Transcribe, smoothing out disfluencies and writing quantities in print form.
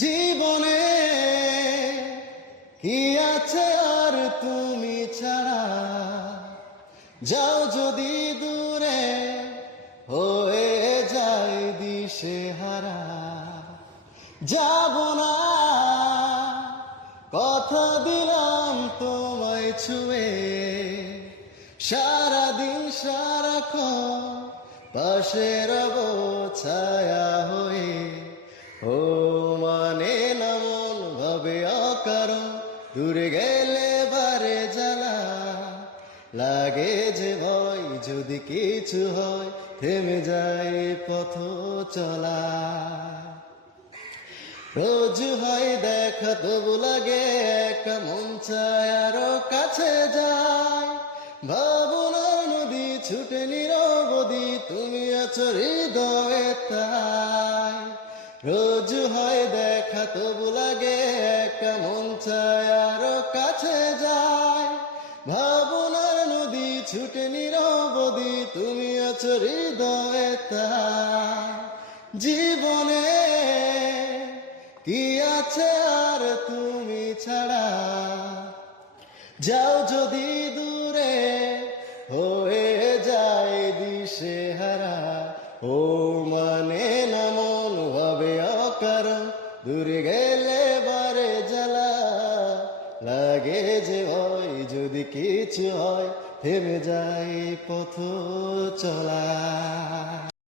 জীবনে কি আছে আর তুমি ছাড়া, যাও যদি দূরে হয়ে যায় দিশেহারা। যাব না, কথা দিলাম তোমায় ছুঁয়ে, সারাদিন সারাক্ষণ পাশে রব ছায়া হয়ে। ও মানে না মন ভাবে অকারণ, দূরে গেলে বারে জ্বালা লাগে যে ভয়, যদি কিছু হয় থেমে যায় পথ চলা। রোজ হয় দেখা তবু লাগে একা, মন চায় আরো কাছে যায়। ভাবনার নদী ছুটে নিরবধি, তুমি আছো হৃদয়ে তাই। রোজ হয় দেখা তবু লাগে একা, মন চায় আরো কাছে যায়। ভাবনার নদী ছুটে নিরবধি, তুমি আছো হৃদয়ে তাই। জীবনে কি আছে আর তুমি ছাড়া, যাও যদি দূরে হয়ে যায় দিশেহারা। ও মানে না মন ভাবে অকারণ, দূরে গেলে বারে জ্বালা লাগে যে ভয়, যদি কিছু হয় থেমে যায় পথ চলা।